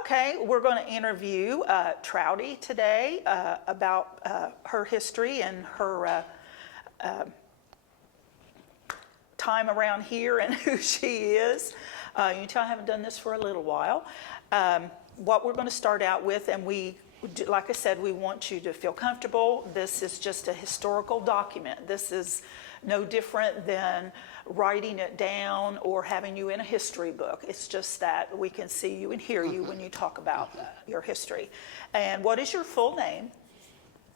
Okay, we're going to interview Traudi today about her history and her time around here and who she is. You can tell I haven't done this for a little while. What we're going to start out with, and like I said, we want you to feel comfortable. This is just a historical document. This is no different than writing it down or having you in a history book. It's just that we can see you and hear you when you talk about your history. And what is your full name?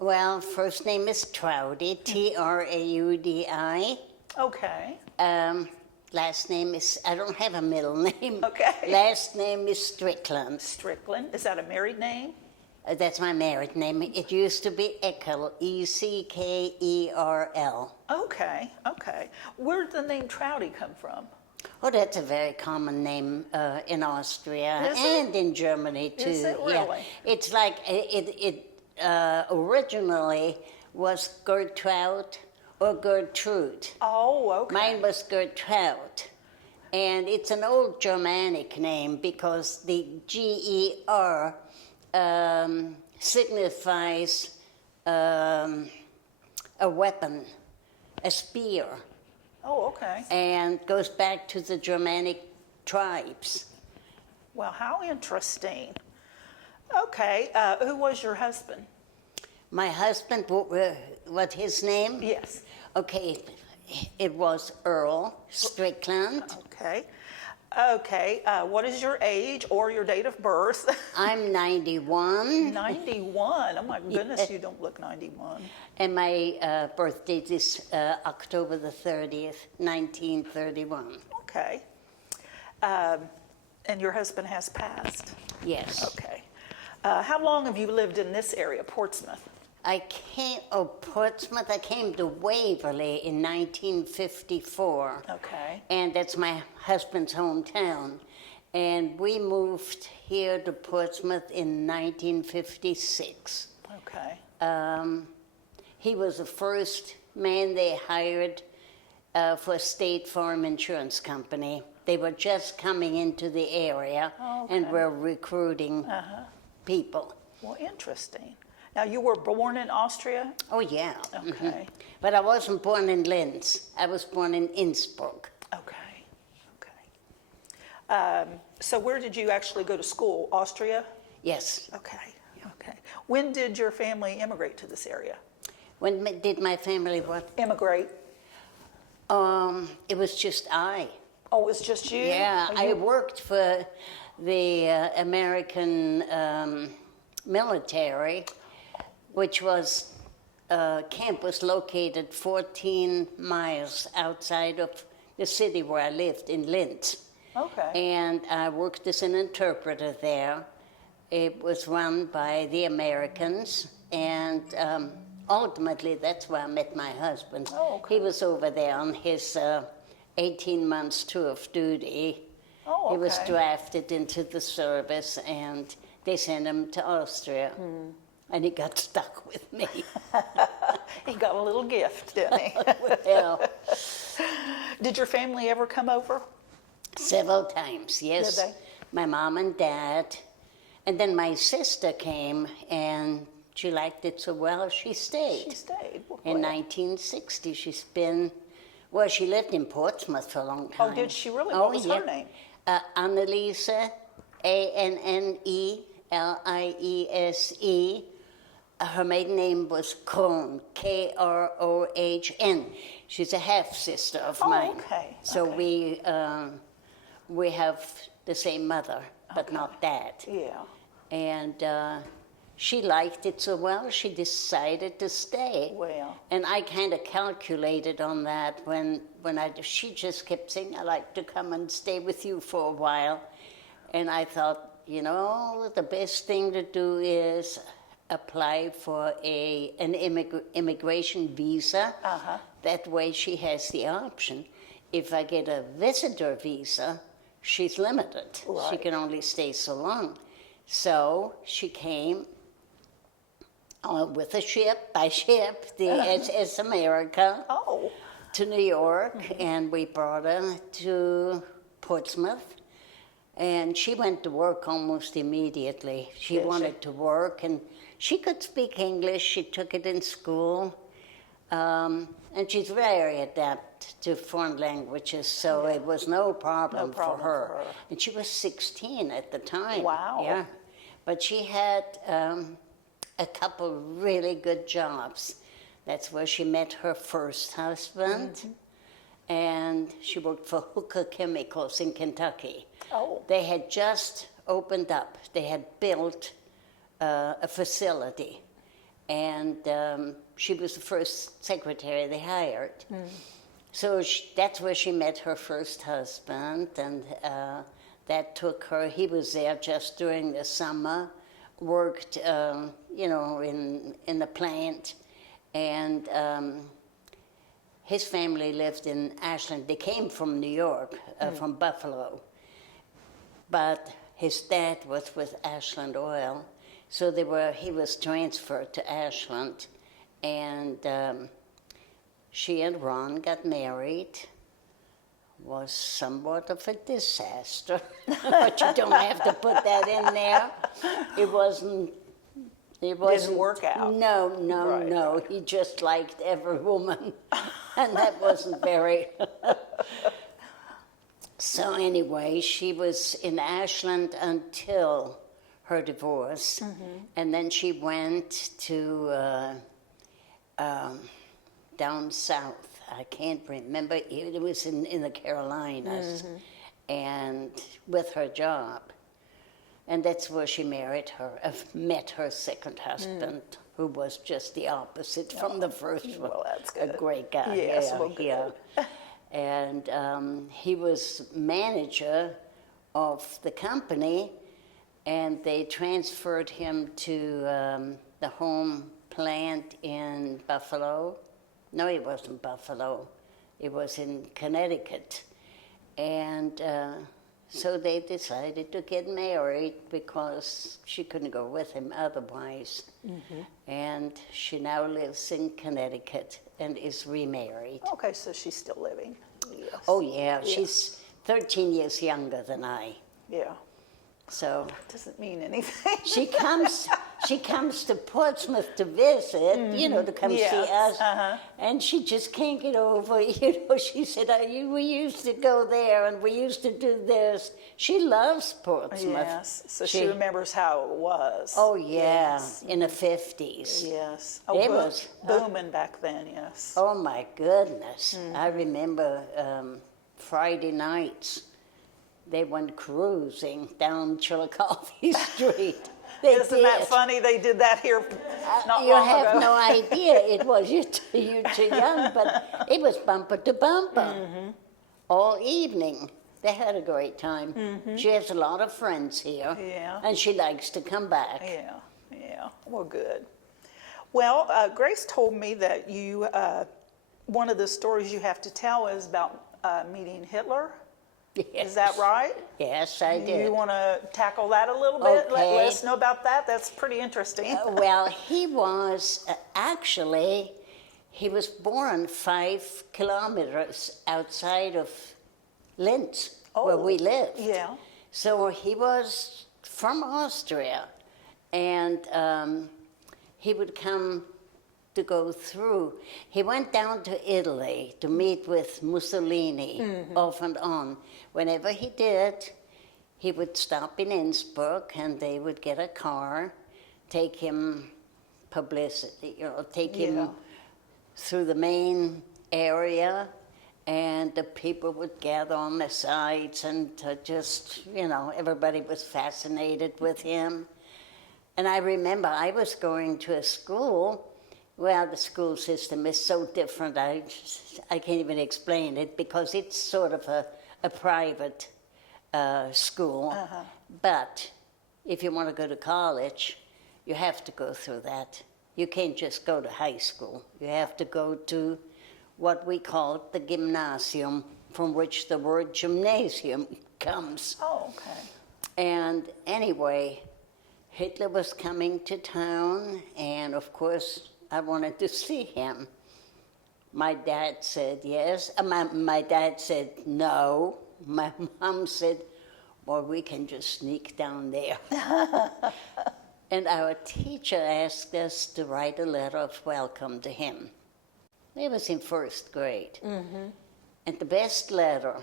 Well, first name is Traudi, Traudi. Okay. Last name is, I don't have a middle name. Okay. Last name is Strickland. Strickland. Is that a married name? That's my married name. It used to be Eckerl, Eckerl. Okay, okay. Where did the name Traudi come from? Oh, that's a very common name in Austria Is and in Germany too. Is it really? Yeah. It's like it originally was Gertrude or Gertrude. Oh, okay. Mine was Gertrude. And it's an old Germanic name because the G-E-R signifies a weapon, a spear. Oh, okay. And goes back to the Germanic tribes. Well, how interesting. Okay, who was your husband? My husband, what his name? Yes. Okay, it was Earl Strickland. Okay. Okay, what is your age or your date of birth? I'm 91. 91. Oh my goodness, you don't look 91. And my birth date is October the 30th, 1931. Okay. And your husband has passed? Yes. Okay. How long have you lived in this area, Portsmouth? Portsmouth, I came to Waverly in 1954. Okay. And that's my husband's hometown. And we moved here to Portsmouth in 1956. Okay. He was the first man they hired for State Farm Insurance Company. They were just coming into the area and were recruiting people. Well, interesting. Now, you were born in Austria? Oh, yeah. Okay. Mm-hmm. But I wasn't born in Linz. I was born in Innsbruck. Okay. Okay. So where did you actually go to school? Austria? Yes. Okay. Okay. When did your family immigrate to this area? When did my family what? Immigrate? It was just I. Oh, it was just you? Yeah, I worked for the American military, which was camp was located 14 miles outside of the city where I lived in Linz. Okay. And I worked as an interpreter there. It was run by the Americans, and ultimately that's where I met my husband. Oh, okay. He was over there on his 18 months tour of duty. Oh, okay. He was drafted into the service, and they sent him to Austria. And he got stuck with me. He got a little gift, didn't he? Well, Did your family ever come over? several times, yes. Did they? My mom and dad. And then my sister came, and she liked it so well, she stayed. She stayed. Well, In 1960, she's been, well, she lived in Portsmouth for a long time. Oh, did she really? Oh, What was yeah. her name? Anneliese, Anneliese. Her maiden name was Krohn, Krohn. She's a half-sister of mine. Okay. So okay. we have the same mother, but not dad. Yeah. And she liked it so well, she decided to stay. Well. And I kind of calculated on that when she just kept saying, I'd like to come and stay with you for a while. And I thought, you know, the best thing to do is apply for an immigration visa. That way she has the option. If I get a visitor visa, she's limited. Right. She can only stay so long. So she came with a ship, by ship, the SS America, to New York, and we brought her to Portsmouth. And she went to work almost immediately. She Did she? wanted to work, and she could speak English. She took it in school. And she's very adept to foreign languages, so it was no problem, for her. And she was 16 at the time. Wow. Yeah. But she had a couple really good jobs. That's where she met her first husband, and she worked for Hooker Chemicals in Kentucky. Oh. They had just opened up. They had built a facility, and she was the first secretary they hired. So that's where she met her first husband, and that took her. He was there just during the summer, worked, in the plant, and his family lived in Ashland. They came from New York, from Buffalo, but his dad was with Ashland Oil, so he was transferred to Ashland, and she and Ron got married. Was somewhat of a disaster, but you don't have to put that in there. It wasn't. Didn't work out. No. Right. He just liked every woman, and that wasn't very. So anyway, she was in Ashland until her divorce, and then she went to down south. I can't remember. It was in the Carolinas, and with her job. And that's where she met her second husband, who was just the opposite from the first one. Well, that's good. A great guy. Yes, yeah, well, good. yeah. And he was manager of the company, and they transferred him to the home plant in Buffalo. No, it wasn't Buffalo. It was in Connecticut. And so they decided to get married because she couldn't go with him otherwise. And she now lives in Connecticut and is remarried. Okay, so she's still living. Yes. Oh, yeah. She's 13 years younger than I. Yeah. So Doesn't mean anything. she comes to Portsmouth to visit, to come Yes, see us, and she just can't get over, she said, we used to go there and we used to do this. She loves Portsmouth. Yes, so she remembers how it was. Oh, yeah, Yes. in the 50s. Yes. It was booming back then, yes. Oh, my goodness. I remember Friday nights, they went cruising down Chillicothe Street. Isn't that funny? They did that here not You long have ago. no idea. It was, you're too young, but it was bumper to bumper all evening. They had a great time. She has a lot of friends here, Yeah. and she likes to come back. Yeah. Well, good. Well, Grace told me that you, one of the stories you have to tell is about meeting Hitler. Yes. Is that right? Yes, I did. You want to tackle that a little bit? Let Okay. us know about that. That's pretty interesting. Well, he was actually, he was born 5 kilometers outside of Linz, where we lived. Yeah. So he was from Austria, and he would come to go through. He went down to Italy to meet with Mussolini off and on. Whenever he did, he would stop in Innsbruck, and they would get a car, take him publicity, take him through the main area, and the people would gather on the sides, and just, everybody was fascinated with him. And I remember I was going to a school. Well, the school system is so different, I can't even explain it, because it's sort of a private school. But if you want to go to college, you have to go through that. You can't just go to high school. You have to go to what we call the gymnasium, from which the word gymnasium comes. Oh, okay. And anyway, Hitler was coming to town, and of course, I wanted to see him. My dad said yes. My dad said no. My mom said, or we can just sneak down there. And our teacher asked us to write a letter of welcome to him. It was in first grade. And the best letter,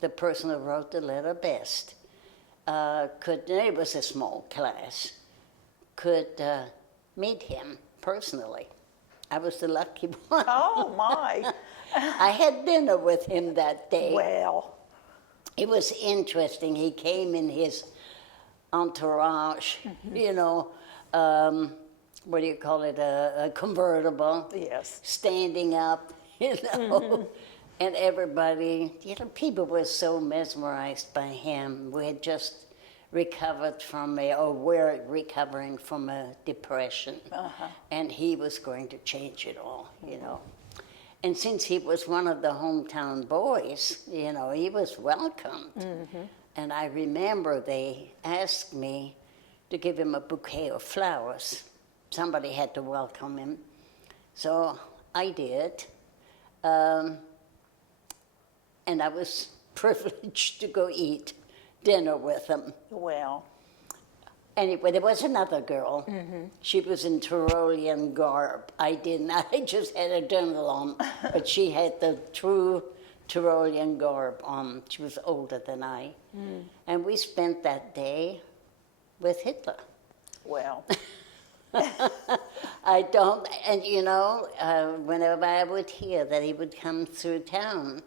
the person who wrote the letter best, it was a small class, could meet him personally. I was the lucky one. Oh, my. I had dinner with him that day. Well. It was interesting. He came in his entourage, you know, what do you call it, a convertible. Yes. Standing up, you know. And everybody, you know, people were so mesmerized by him. We had just recovered were recovering from a depression. And he was going to change it all, you know. And since he was one of the hometown boys, you know, he was welcomed. And I remember they asked me to give him a bouquet of flowers. Somebody had to welcome him. So I did. And I was privileged to go eat dinner with him. Well. Anyway, there was another girl. She was in Tyrolean garb. I didn't. I just had a journal on, but she had the true Tyrolean garb on. She was older than I. And we spent that day with Hitler. Well. And you know, whenever I would hear that he would come through town,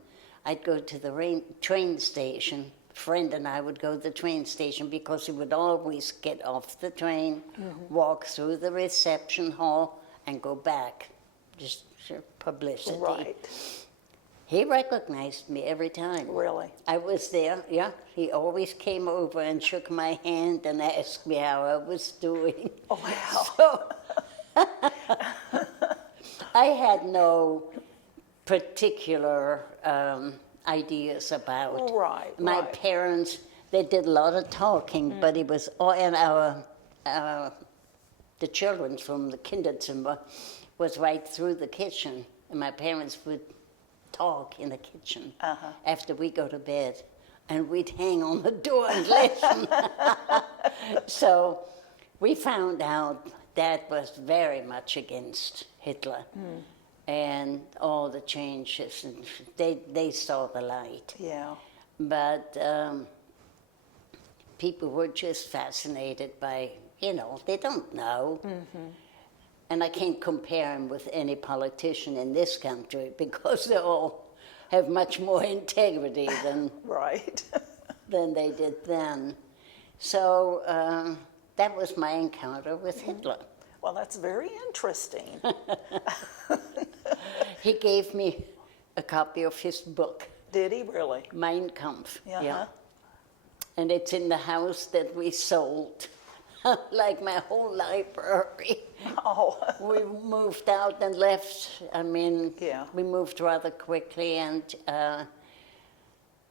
I'd go to the train station. A friend and I would go to the train station because he would always get off the train, walk through the reception hall, and go back. Just for publicity. Right. He recognized me every time. Really? I was there, yeah. He always came over and shook my hand and asked me how I was doing. Oh, wow. So, I had no particular ideas about. Right, My right. parents, they did a lot of talking, but it was all, and the children from the Kinderzimmer was right through the kitchen, and my parents would talk in the kitchen after we go to bed, and we'd hang on the door and listen. So we found out that was very much against Hitler. And all the changes, and they saw the light. Yeah. But people were just fascinated by, you know, they don't know. And I can't compare him with any politician in this country because they all have much more integrity than, Right. than they did then. So that was my encounter with Hitler. Well, that's very interesting. He gave me a copy of his book, Did he really? Mein Kampf. Uh-huh. And it's in the house that we sold, like my whole library. Oh. We moved out and left. I mean, Yeah. we moved rather quickly, and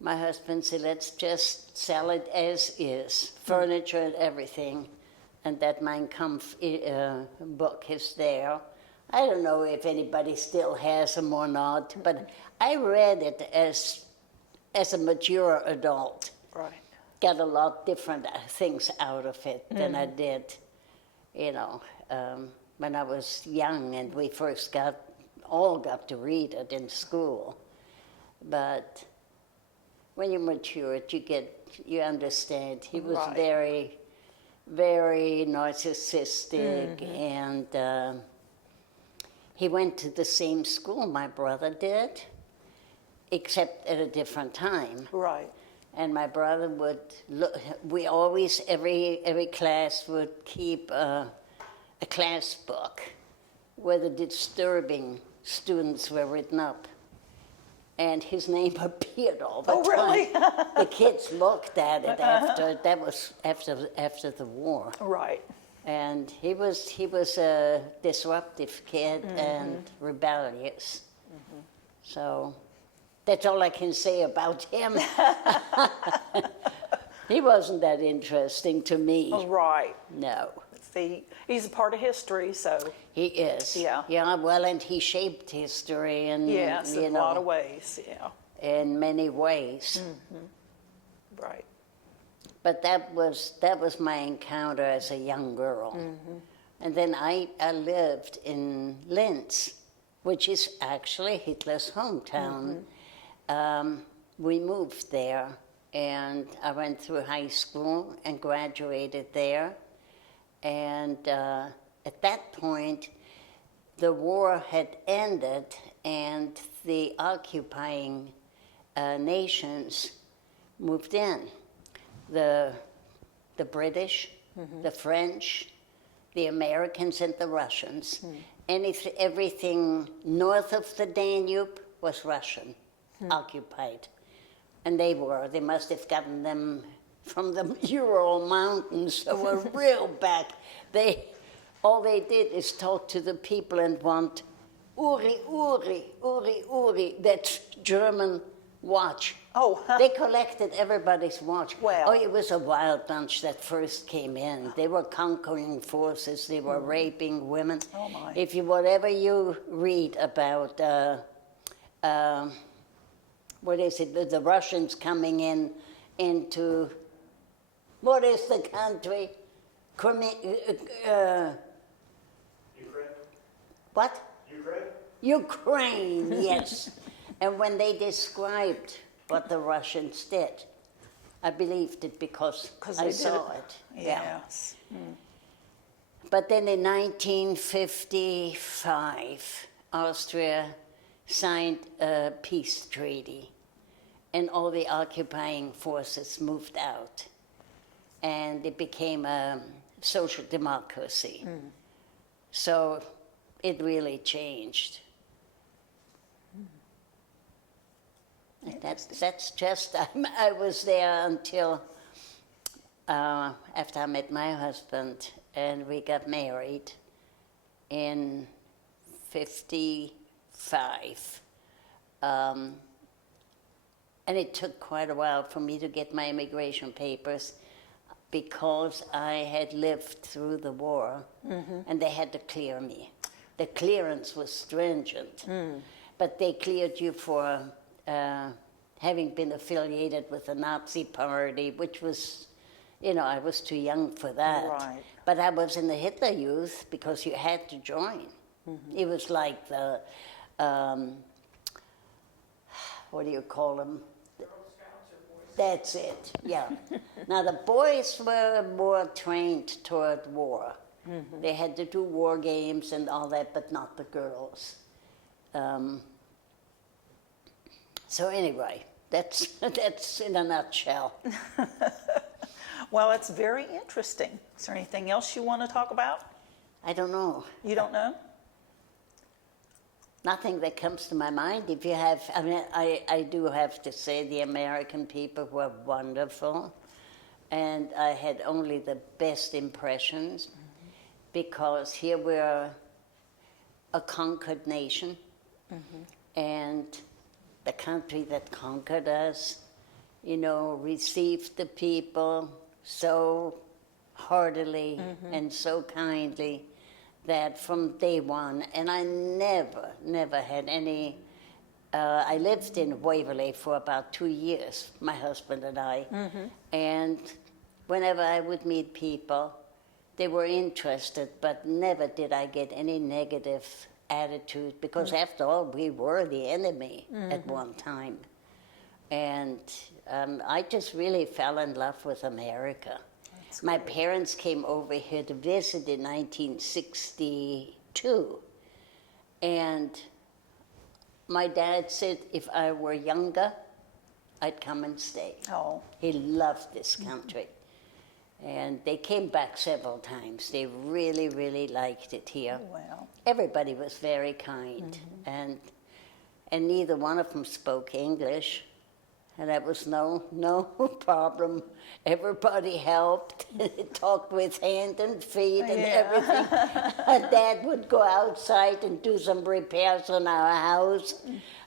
my husband said, let's just sell it as is, furniture and everything. And that Mein Kampf book is there. I don't know if anybody still has them or not, but I read it as a mature adult. Right. Got a lot different things out of it than I did, you know, when I was young and we first all got to read it in school. But when you mature it, you understand. He was Right. very, very narcissistic, and he went to the same school my brother did, except at a different time. Right. And my brother would look, we always, every class would keep a class book where the disturbing students were written up. And his name appeared all the Oh, time. really? The kids looked at it that was after the war. Right. And he was a disruptive kid and rebellious. So that's all I can say about him. He wasn't that interesting to me. Right. No. See, he's a part of history, so He is. Yeah. Yeah, well, and he shaped history in, yes, you in a know, lot of ways. Yeah. in many ways. Right. But that was my encounter as a young girl. And then I lived in Linz, which is actually Hitler's hometown. We moved there, and I went through high school and graduated there. And at that point, the war had ended, and the occupying nations moved in. The British, the French, the Americans, and the Russians. Everything north of the Danube was Russian, occupied. And they must have gotten them from the Ural Mountains, they were real back. All they did is talk to the people and want Uri, Uri, Uri, Uri, that's German watch. Oh. They collected everybody's watch. Well. Oh, it was a wild bunch that first came in. They were conquering forces. They were raping women. Oh, my. Whatever you read about, what is it, the Russians coming into, what is the country? Ukraine? What? Ukraine? Ukraine, yes. And when they described what the Russians did, I believed it because I saw it. Yes. But then in 1955, Austria signed a peace treaty, and all the occupying forces moved out, and it became a social democracy. So it really changed. That's just, I was there until after I met my husband, and we got married in 55. And it took quite a while for me to get my immigration papers because I had lived through the war, and they had to clear me. The clearance was stringent, but they cleared you for having been affiliated with the Nazi party, which was, I was too young for that. Right. But I was in the Hitler Youth because you had to join. It was like the, what do you call them? That's it, yeah. Now the boys were more trained toward war. They had to do war games and all that, but not the girls. So anyway, that's in a nutshell. Well, it's very interesting. Is there anything else you want to talk about? I don't know. You don't know? Nothing that comes to my mind. If you have, I do have to say the American people were wonderful, and I had only the best impressions, because here we're a conquered nation, and the country that conquered us, received the people so heartily and so kindly that from day one, and I never had any, I lived in Waverley for about 2 years, my husband and I, and whenever I would meet people, they were interested, but never did I get any negative attitude, because after all, we were the enemy at one time. And I just really fell in love with America. My parents came over here to visit in 1962, and my dad said if I were younger, I'd come and stay. Oh. He loved this country. And they came back several times. They really, really liked it here. Well. Everybody was very kind, and neither one of them spoke English. And that was no problem. Everybody helped, talked with hand and feet and everything. And Dad would go outside and do some repairs on our house.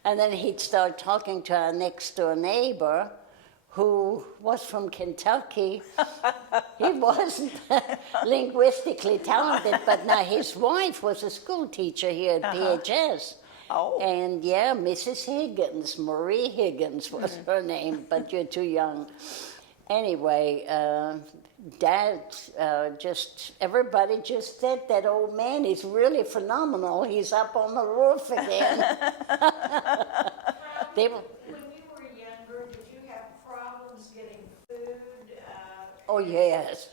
And then he'd start talking to our next door neighbor, who was from Kentucky. He wasn't linguistically talented, but now his wife was a school teacher here at PHS. Oh. And yeah, Mrs. Higgins, Marie Higgins was her name, but you're too young. Anyway, Dad everybody just said that old man is really phenomenal. He's up on the roof again. They were, When you were younger, did you have problems getting food? oh, yes.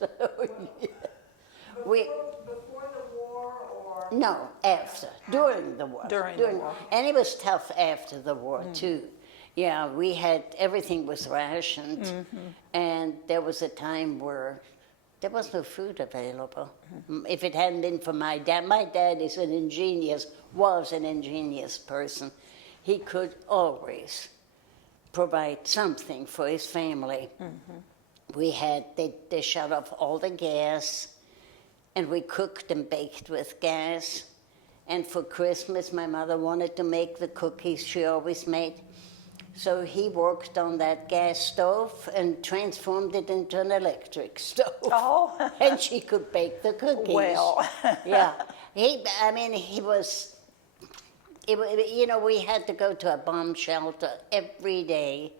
We, Before the war or? no, after, during the war. During the war. And it was tough after the war, too. Yeah, we had, everything was rationed, and there was a time where there was no food available. If it hadn't been for my dad is was an ingenious person. He could always provide something for his family. We had, they shut off all the gas, and we cooked and baked with gas. And for Christmas, my mother wanted to make the cookies she always made. So he worked on that gas stove and transformed it into an electric stove. Oh. And she could bake the cookies. Well. Yeah. He was, you know, we had to go to a bomb shelter every day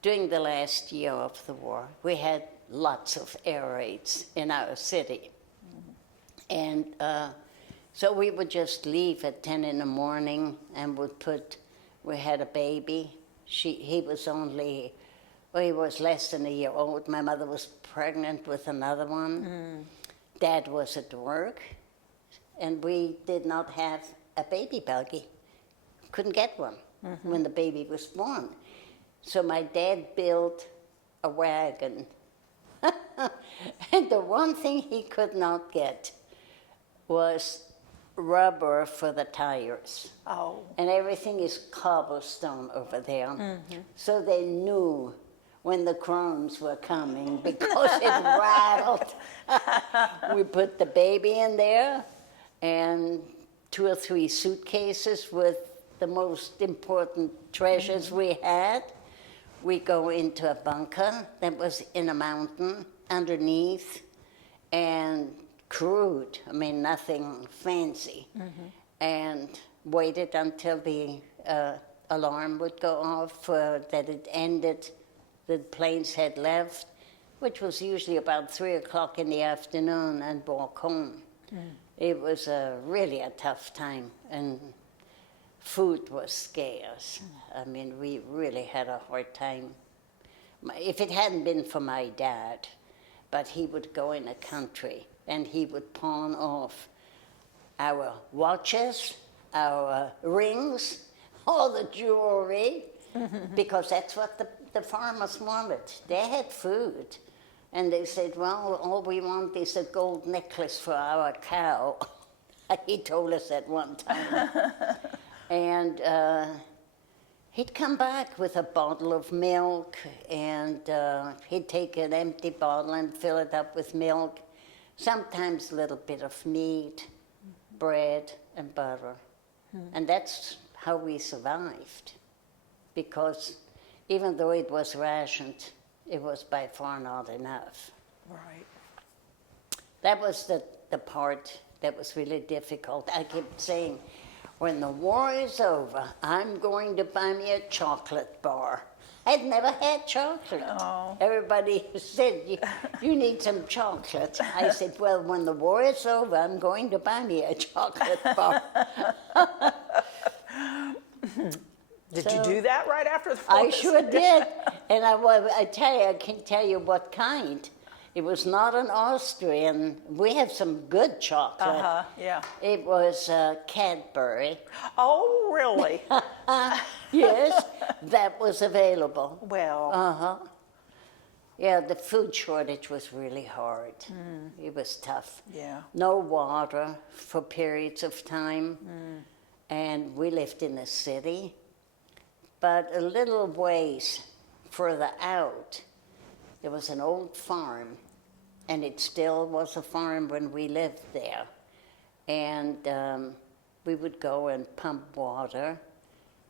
during the last year of the war. We had lots of air raids in our city. And so we would just leave at 10 in the morning and we had a baby. He was less than a year old. My mother was pregnant with another one. Dad was at work, and we did not have a baby buggy. Couldn't get one when the baby was born. So my dad built a wagon. And the one thing he could not get was rubber for the tires. Oh. And everything is cobblestone over there. So they knew when the crones were coming because it rattled. We put the baby in there and 2 or 3 suitcases with the most important treasures we had. We go into a bunker that was in a mountain underneath, and crude, nothing fancy, and waited until the alarm would go off that it ended, the planes had left, which was usually about 3 o'clock in the afternoon, and walk home. It was really a tough time, and food was scarce. We really had a hard time. If it hadn't been for my dad, but he would go in a country and he would pawn off our watches, our rings, all the jewelry, because that's what the farmers wanted. They had food. And they said, well, all we want is a gold necklace for our cow. He told us that one time. And he'd come back with a bottle of milk, and he'd take an empty bottle and fill it up with milk. Sometimes a little bit of meat, bread, and butter. And that's how we survived. Because even though it was rationed, it was by far not enough. Right. That was the part that was really difficult. I kept saying, when the war is over, I'm going to buy me a chocolate bar. I'd never had chocolate. Oh. Everybody said, you need some chocolate. I said, well, when the war is over, I'm going to buy me a chocolate bar. Did you do that right after the war? I sure did. And I can tell you what kind. It was not an Austrian. We have some good chocolate. Yeah. It was Cadbury. Oh, really? Yes, that was available. Well. Yeah, the food shortage was really hard. It was tough. Yeah. No water for periods of time. And we lived in the city. But a little ways further out, there was an old farm, and it still was a farm when we lived there. And we would go and pump water,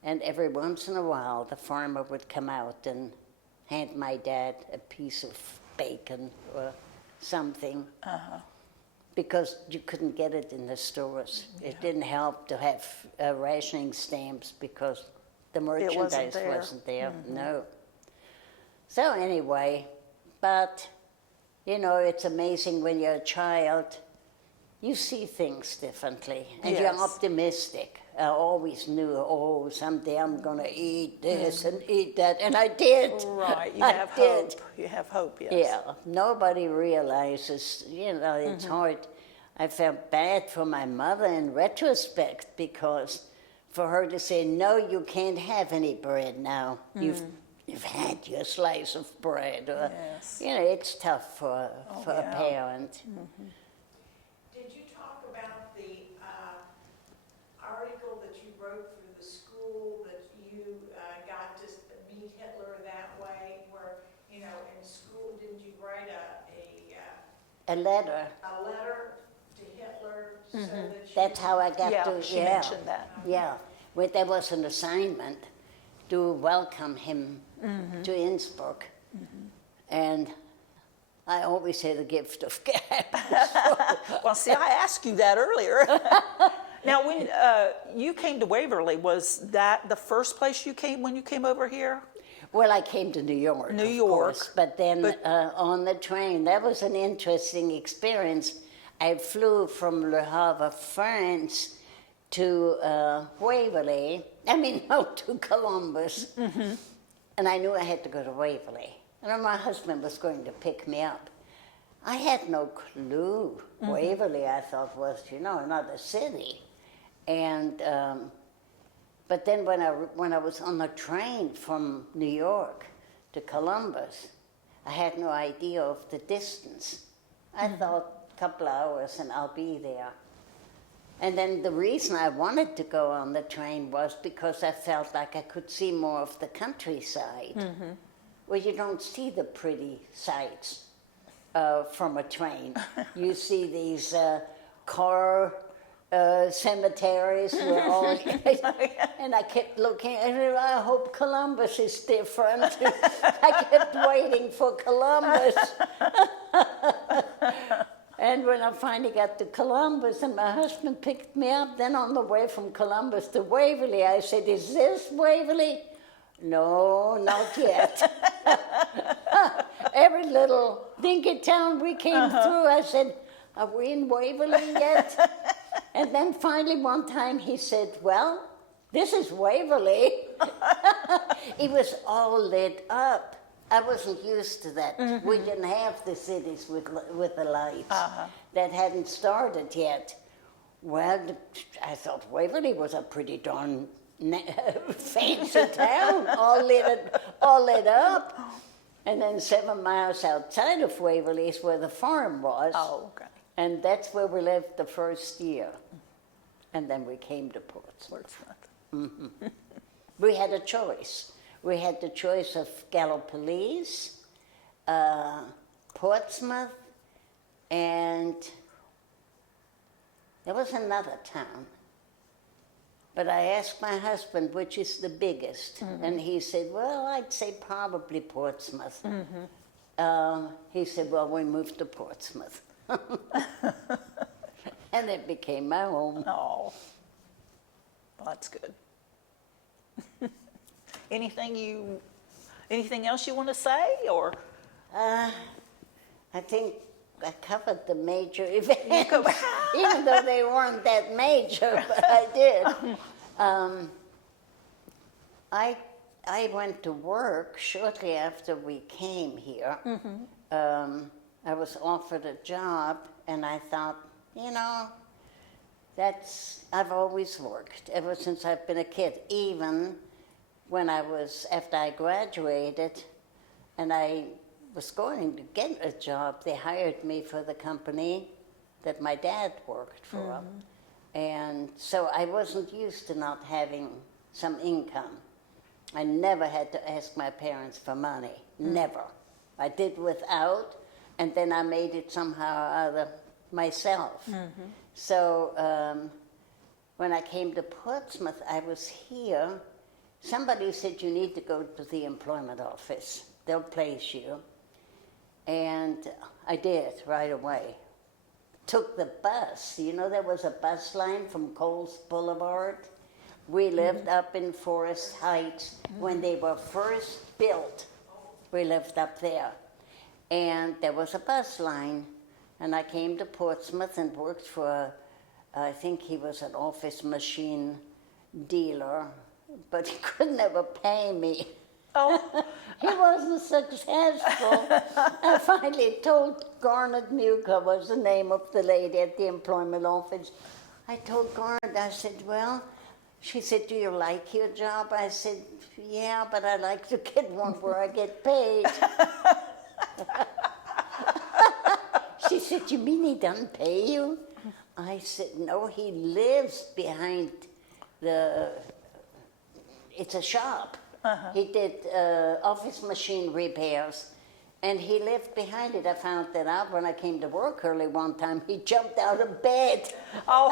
and every once in a while the farmer would come out and hand my dad a piece of bacon or something, because you couldn't get it in the stores. Yeah. It didn't help to have rationing stamps because the merchandise wasn't there. No. So anyway, But, you know, it's amazing when you're a child, you see things differently, and Yes. you're optimistic. I always knew, oh, someday I'm going to eat this and eat that, and I did. Right, you I have did. hope. You have hope, yes. Yeah, nobody realizes, you know, it's hard. I felt bad for my mother in retrospect, because for her to say, no, you can't have any bread now. You've had your slice of bread. Or, Yes. you know, it's tough for yeah. a parent. Did you talk about the article that you wrote for the school that you got to meet Hitler that way? Where, you know, in school, didn't you write A letter. a letter to Hitler so that you... That's how I got Yeah, to. she mentioned that. Yeah, well, there was an assignment to welcome him to Innsbruck, and I always had a gift of gab. Well, see, I asked you that earlier. Now, when you came to Waverly, was that the first place you came when you came over here? Well, I came to New York, New of York, course, but then on the train, that was an interesting experience. I flew from Le Havre, France, to Waverly. To Columbus, and I knew I had to go to Waverly. And my husband was going to pick me up. I had no clue. Waverly, I thought, was, you know, another city. And but then when I was on the train from New York to Columbus, I had no idea of the distance. I thought a couple hours and I'll be there. And then the reason I wanted to go on the train was because I felt like I could see more of the countryside. Well, you don't see the pretty sights from a train. You see these car cemeteries where all, and I kept looking, and I hope Columbus is different. I kept waiting for Columbus. And when I finally got to Columbus and my husband picked me up, then on the way from Columbus to Waverly, I said, "Is this Waverly?" "No, not yet." Every little dinky town we came through, I said, "Are we in Waverly yet?" And then finally one time he said, "Well, this is Waverly." It was all lit up. I wasn't used to that. We didn't have the cities with the lights. That hadn't started yet. Well, I thought Waverly was a pretty darn fancy town, all lit up. And then 7 miles outside of Waverly is where the farm was. Oh, okay. And that's where we lived the first year. And then we came to Portsmouth. We had a choice. We had the choice of Gallipolis, Portsmouth, and there was another town. But I asked my husband, which is the biggest? And he said, well, I'd say probably Portsmouth. He said, well, we moved to Portsmouth. And it became my home. Oh, well, that's good. Anything else you want to say, or? I think I covered the major events, even though they weren't that major, but I did. I went to work shortly after we came here. I was offered a job, and I thought, you know, I've always worked ever since I've been a kid, even when after I graduated and I was going to get a job, they hired me for the company that my dad worked for. And so I wasn't used to not having some income. I never had to ask my parents for money, never. I did without, and then I made it somehow or other myself. So when I came to Portsmouth, I was here. Somebody said, you need to go to the employment office. They'll place you. And I did right away. Took the bus. You know, there was a bus line from Coles Boulevard. We lived up in Forest Heights. When they were first built, we lived up there. And there was a bus line, and I came to Portsmouth and worked for, I think he was an office machine dealer, but he could never pay me. Oh, He wasn't successful. I finally told Garnet Muker was the name of the lady at the employment office. I told Garnet, I said, well, she said, do you like your job? I said, yeah, but I like to get one where I get paid. She said, you mean he doesn't pay you? I said, no, he lives behind it's a shop. He did office machine repairs, and he lived behind it. I found that out when I came to work early one time. He jumped out of bed. oh,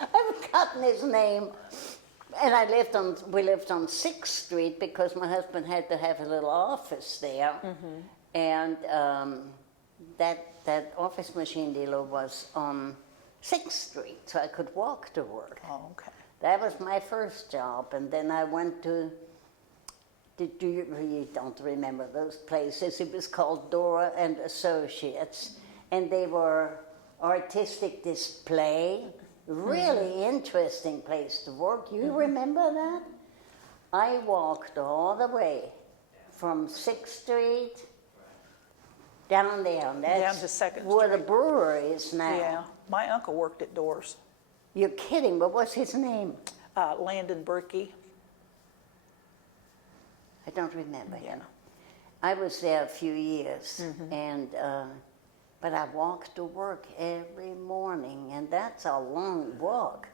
I've forgotten his name. And we lived on 6th Street because my husband had to have a little office there. And that office machine dealer was on 6th Street, so I could walk to work. oh, okay. That was my first job, and then I went to, you don't remember those places, it was called Dora and Associates, and they were artistic display, really interesting place to work. You remember that? I walked all the way from 6th Street down there, and that's Down to 2nd where the brewery is now. Yeah, my uncle worked at Doors. You're kidding, but what's his name? Landon Brickey. I don't remember him. Yeah. I was there a few years, and but I walked to work every morning, and that's a long walk.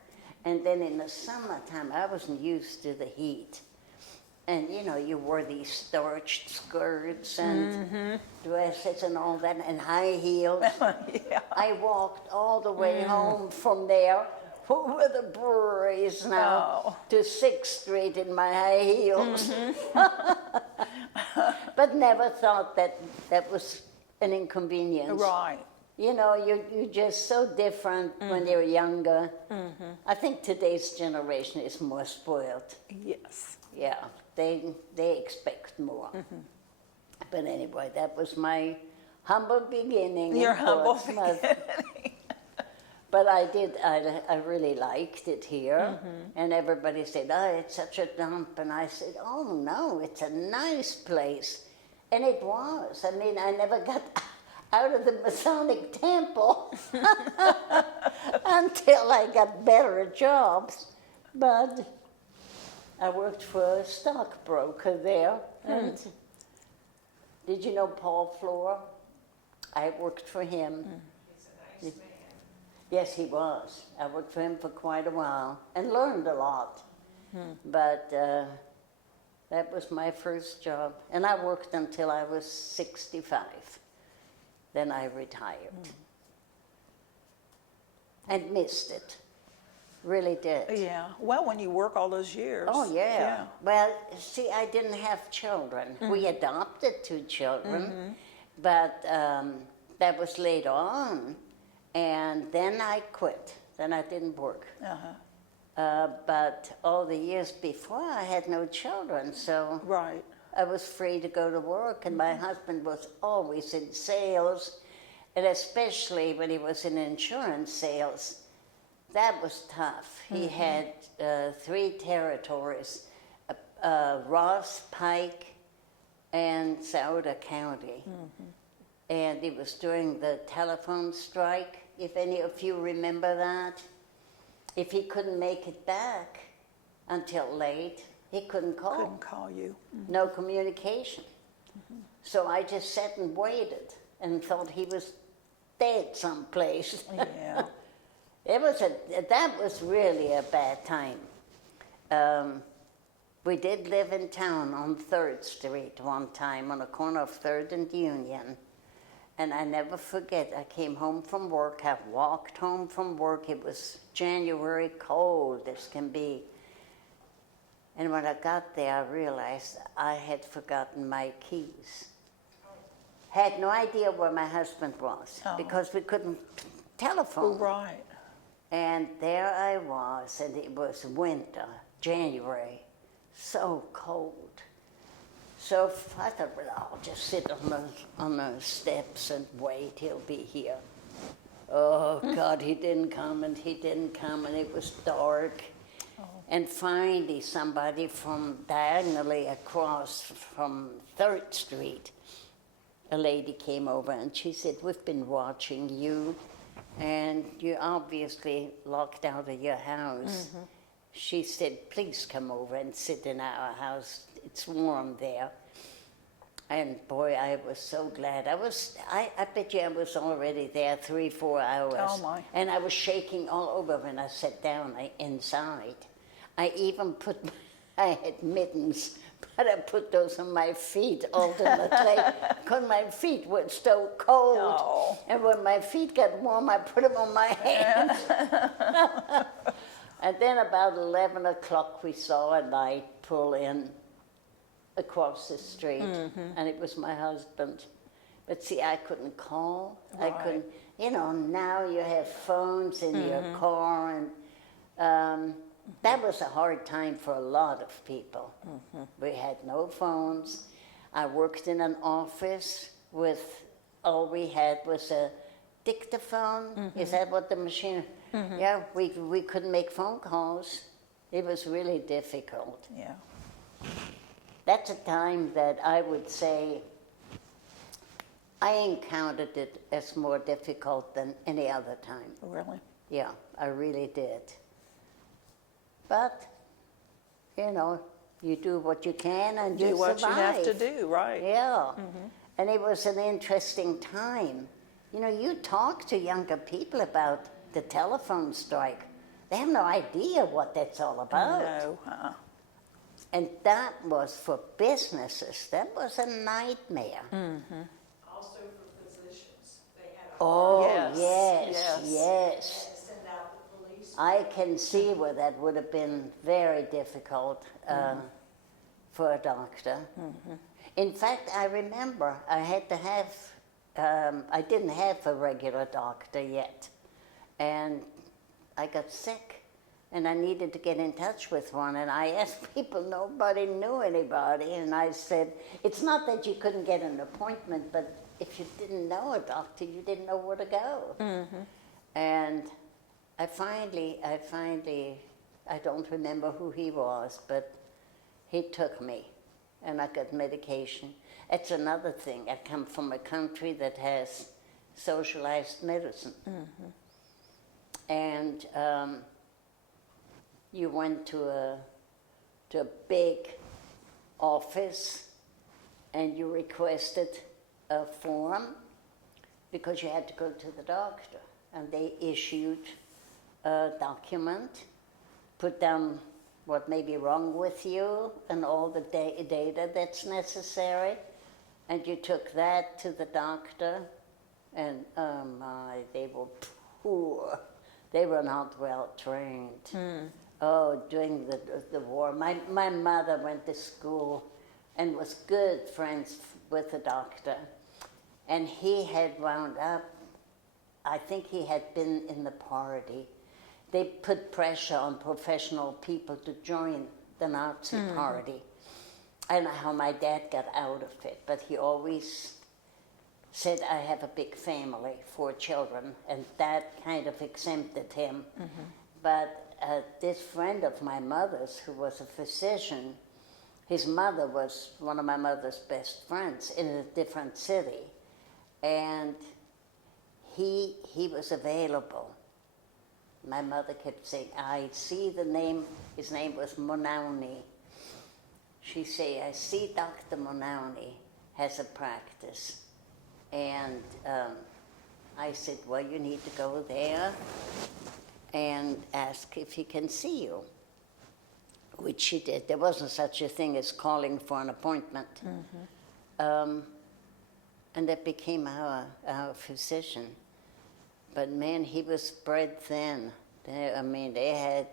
And then in the summertime, I wasn't used to the heat. And you know, you wore these starched skirts and dresses and all that, and high heels. Yeah. I walked all the way home from there, where the brewery is now, Oh. to 6th Street in my high heels. But never thought that was an inconvenience. Right. You know, you're just so different when you're younger. I think today's generation is more spoiled. Yes. Yeah, they expect more. But anyway, that was my humble beginning. Your in humble Portsmouth. beginning. But I really liked it here. And everybody said, oh, it's such a dump. And I said, oh, no, it's a nice place. And it was. I mean, I never got out of the Masonic Temple until I got better jobs. But I worked for a stockbroker there. And did you know Paul Floor? I worked for him. He's a nice man. Yes, he was. I worked for him for quite a while and learned a lot. But that was my first job. And I worked until I was 65. Then I retired. And missed it. Really did. Yeah. Well, when you work all those years. Oh, yeah. Well, see, I didn't have children. We adopted 2 children, but that was later on. And then I quit. Then I didn't work. But all the years before, I had no children, so Right. I was free to go to work. And my husband was always in sales, and especially when he was in insurance sales. That was tough. He had 3 territories, Ross, Pike, and Sauter County. And it was during the telephone strike, if any of you remember that. If he couldn't make it back until late, he couldn't call. Couldn't call you. No communication. So I just sat and waited and thought he was dead someplace. Yeah. That was really a bad time. We did live in town on 3rd Street one time, on the corner of 3rd and Union. And I never forget, I came home from work, I walked home from work, it was January, cold as can be. And when I got there, I realized I had forgotten my keys. Had no idea where my husband was, because we couldn't telephone. Right. And there I was, and it was winter, January, so cold. So I thought, well, I'll just sit on the steps and wait. He'll be here. Oh, God, he didn't come, and he didn't come, and it was dark. Oh. And finally, somebody from diagonally across from 3rd Street, a lady came over, and she said, we've been watching you, and you're obviously locked out of your house. Mm-hmm. She said, please come over and sit in our house. It's warm there. And boy, I was so glad. I bet you I was already there 3-4 hours. Oh my. And I was shaking all over when I sat down inside. I even I had mittens, but I put those on my feet alternately because my feet were so cold. Oh. And when my feet got warm, I put them on my hands. And then about 11 o'clock, we saw a light pull in across the street, and it was my husband. But see, I couldn't call. Right. I couldn't, now you have phones in your car, and that was a hard time for a lot of people. We had no phones. I worked in an office with, all we had was a dictaphone. Is that what the machine? Yeah, we couldn't make phone calls. It was really difficult. Yeah. That's a time that I would say I encountered it as more difficult than any other time. Really? Yeah, I really did. But, you do what you can and you Do what survive. you have to do, right? Yeah. And it was an interesting time. You talk to younger people about the telephone strike. They have no idea what that's all about. No. And that was for businesses. That was a nightmare. Also for physicians, they had a Oh, Yes, yes. they had to send out the police. I can see where that would have been very difficult for a doctor. In fact, I remember I had to have, I didn't have a regular doctor yet. And I got sick. And I needed to get in touch with one, and I asked people, nobody knew anybody, and I said, it's not that you couldn't get an appointment, but if you didn't know a doctor, you didn't know where to go. And I finally, I don't remember who he was, but he took me, and I got medication. That's another thing. I come from a country that has socialized medicine. And you went to a big office and you requested a form because you had to go to the doctor. And they issued a document, put down what may be wrong with you and all the data that's necessary. And you took that to the doctor, and oh my, they were poor. They were not well trained. Oh, during the war, my mother went to school and was good friends with the doctor. And he had wound up, I think he had been in the party. They put pressure on professional people to join the Nazi party. I don't know how my dad got out of it, but he always said, I have a big family, 4 children, and that kind of exempted him. But this friend of my mother's, who was a physician, his mother was one of my mother's best friends in a different city. And he was available. My mother kept saying, I see the name, his name was Monauni. She said, I see Dr. Monauni has a practice. And I said, well, you need to go there and ask if he can see you, which she did. There wasn't such a thing as calling for an appointment. And that became our physician. But man, he was spread thin. They had,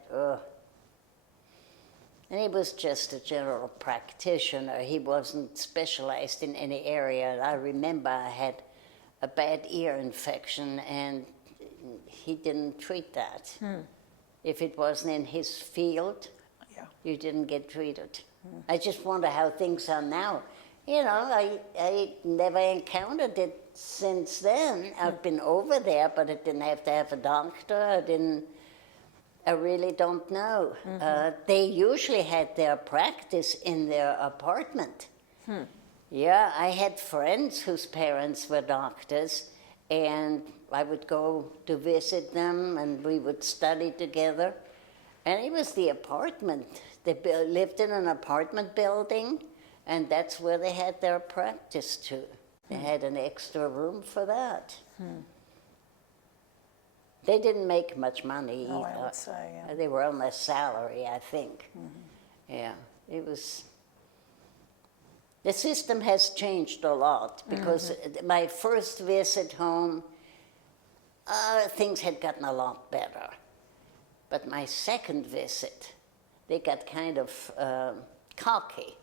and he was just a general practitioner. He wasn't specialized in any area. I remember I had a bad ear infection, and he didn't treat that. If it wasn't in his field, Yeah. You didn't get treated. I just wonder how things are now. You know, I never encountered it since then. I've been over there, but I didn't have to have a doctor. I really don't know. They usually had their practice in their apartment. Yeah, I had friends whose parents were doctors, and I would go to visit them, and we would study together. And it was the apartment. They lived in an apartment building, and that's where they had their practice too. They had an extra room for that. They didn't make much money either. Oh, I would say, yeah. They were on their salary, I think. Yeah, it was... The system has changed a lot, because my first visit home, things had gotten a lot better. But my second visit, they got kind of cocky.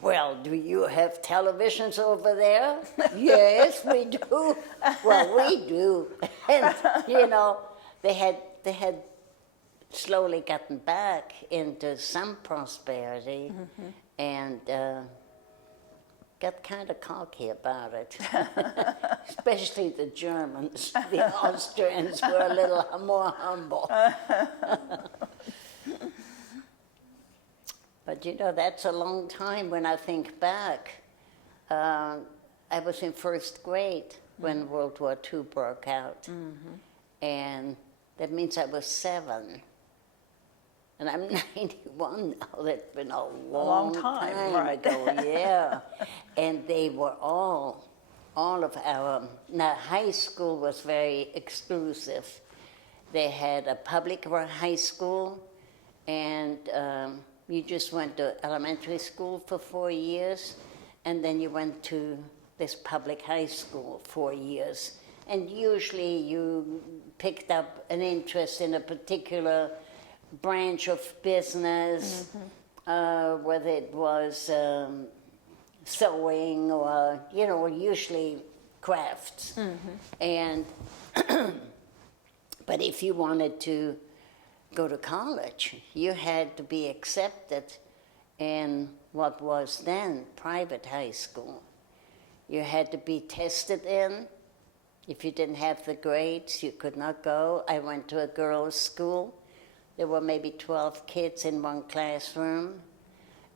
Well, do you have televisions over there? Yes, we do. Well, we do. And, you know, they had slowly gotten back into some prosperity and got kind of cocky about it. Especially the Germans. The Austrians were a little more humble. But you know, that's a long time when I think back. I was in first grade when World War II broke out. And that means I was 7. And I'm 91 now. That's been a long time right. ago, yeah. And they were all of our... Now, high school was very exclusive. They had a public high school, and you just went to elementary school for 4 years, and then you went to this public high school 4 years. And usually you picked up an interest in a particular branch of business, whether it was sewing or, you know, usually crafts. And, but if you wanted to go to college, you had to be accepted in what was then private high school. You had to be tested in. If you didn't have the grades, you could not go. I went to a girls' school. There were maybe 12 kids in one classroom,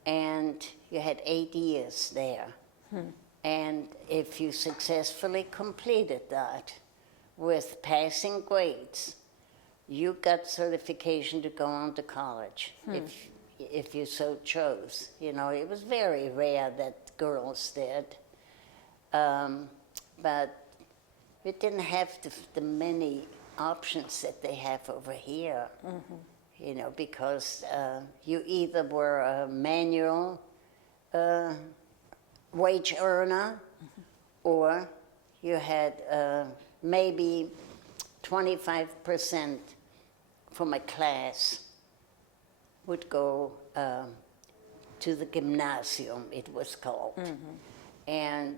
and you had 8 years there. And if you successfully completed that with passing grades, you got certification to go on to college, if you so chose. You know, it was very rare that girls did. But we didn't have the many options that they have over here, you know, because you either were a manual wage earner, or you had maybe 25% from a class would go to the gymnasium, it was called. And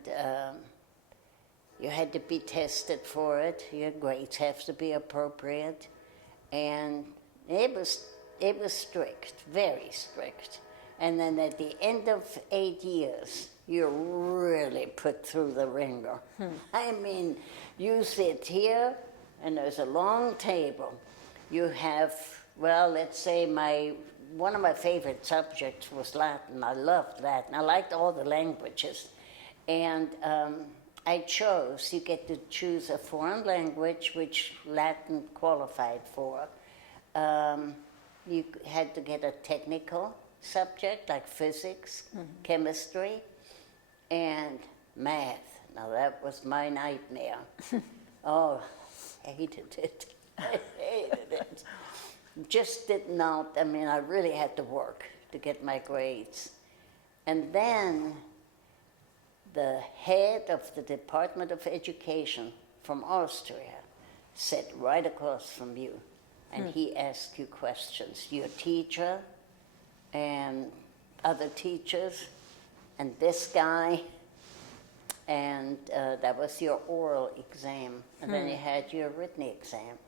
you had to be tested for it. Your grades have to be appropriate. And it was strict, very strict. And then at the end of 8 years, you're really put through the ringer. I mean, you sit here, and there's a long table. You have, well, let's say one of my favorite subjects was Latin. I loved Latin. I liked all the languages. And I chose, you get to choose a foreign language, which Latin qualified for. You had to get a technical subject like physics, chemistry, and math. Now that was my nightmare. Oh, I hated it. I hated it. Just did not, I mean, I really had to work to get my grades. And then the head of the Department of Education from Austria sat right across from you, and he asked you questions. Your teacher and other teachers and this guy, and that was your oral exam. And then you had your written exam.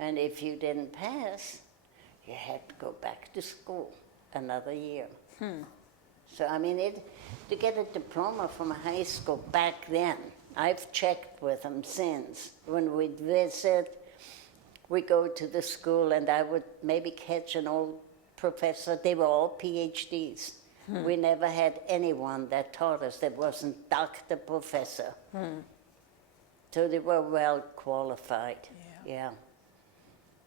And if you didn't pass, you had to go back to school. another year. So, I mean, to get a diploma from a high school back then, I've checked with them since. When we'd visit, we go to the school and I would maybe catch an old professor. They were all PhDs. We never had anyone that taught us that wasn't Dr. Professor. So they were well qualified. Yeah.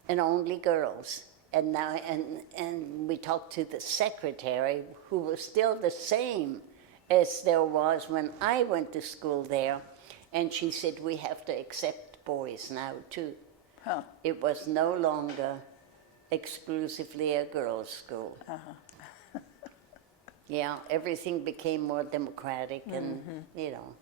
And only girls. And now, and we talked to the secretary, who was still the same as there was when I went to school there. And she said, we have to accept boys now too. Huh. It was no longer exclusively a girls' school. Yeah, everything became more democratic and, you know.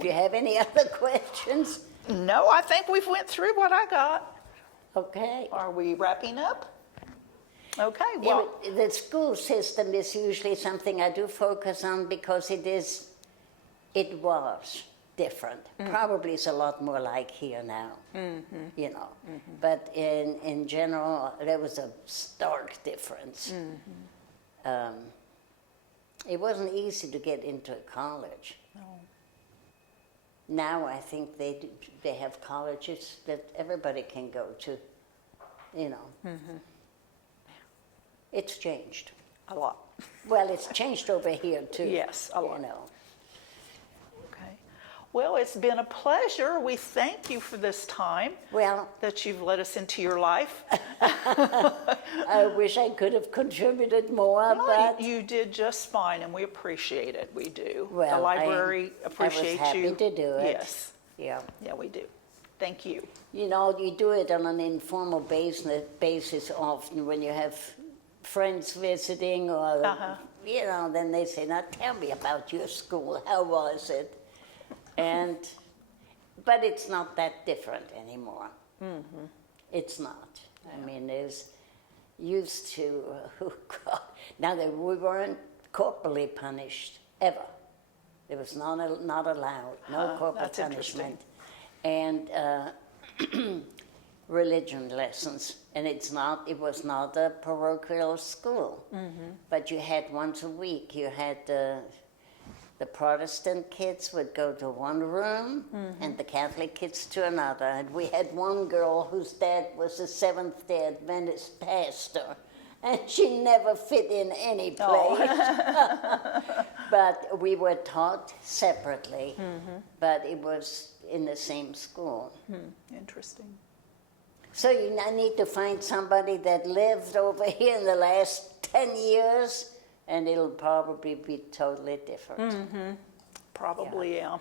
Do you have any other questions? No, I think we've went through what I got. Okay. Are we wrapping up? Okay, well, The school system is usually something I do focus on because it was different. Probably it's a lot more like here now, you know. But in general, there was a stark difference. It wasn't easy to get into college. no. Now I think they have colleges that everybody can go to, you know. It's changed. A lot. Well, it's changed over here too. Yes, a lot. You know. Okay. Well, it's been a pleasure. We thank you for this time Well, that you've let us into your life. I wish I could have contributed more, No, but you did just fine, and we appreciate it. We do. Well, the library appreciates happy you. to do it. Yes. yeah. Yeah, we do. Thank you. You know, you do it on an informal basis often when you have friends visiting or, you know, then they say, now tell me about your school. How was it? And, but it's not that different anymore. It's not. I mean, there's used to, oh God, now that we weren't corporally punished, ever. It was not allowed, no corporal that's interesting. punishment. And religion lessons. And it was not a parochial school. But you had once a week, you had the Protestant kids would go to one room and the Catholic kids to another. And we had one girl whose dad was a Seventh-day Adventist pastor, and she never fit in any place. But we were taught separately, but it was in the same school. Interesting. So I need to find somebody that lived over here in the last 10 years, and it'll probably be totally different. Probably, yeah.